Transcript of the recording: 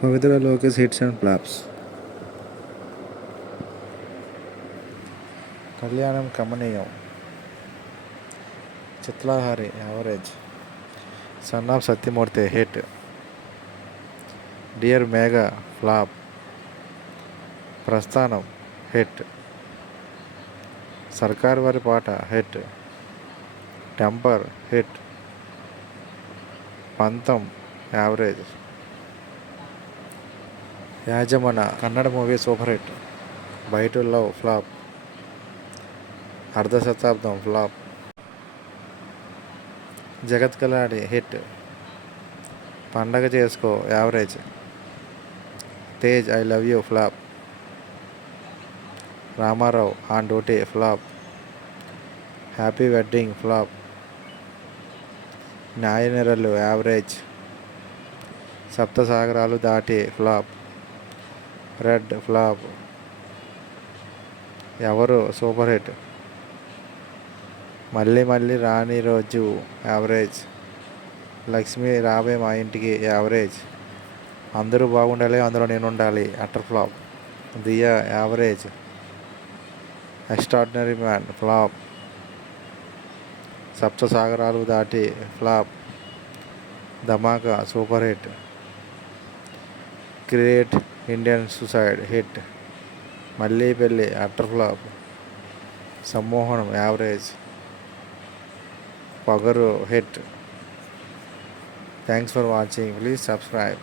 Pavitra Lokesh hits and flops. Kalyanam Kamaneeyam, Chitrahari average, son of Satyamurthy hit, dear Megha flop, Prasthanam hit, Sarkar Vaari Paata hit, temper hit, Pantham average, Yajamana Kannada movie super hit, bye to love flop, Ardha Shatabdam flop, Jagat Kiladi hit, Pandaga Chesko average, Tej I love you flop, Ramarao on duty flop, happy wedding flop, న్యాయనిరలు average, Saptasagaralu Dhaati flop, red flop, Evaru super hit, Malli Malli రాని రోజు average, Lakshmi రావే మా ఇంటికి average, అందరూ బాగుండాలి Andulo Nenu Undali utter flop, Dia average, extraordinary man flop, Saptasagaralu Dhaati flop, Dhamaka super hit, great Indian suicide hit, Malli Pelli utter flop, Sammohanam average, Pogaru hit. Thanks for watching. Please subscribe.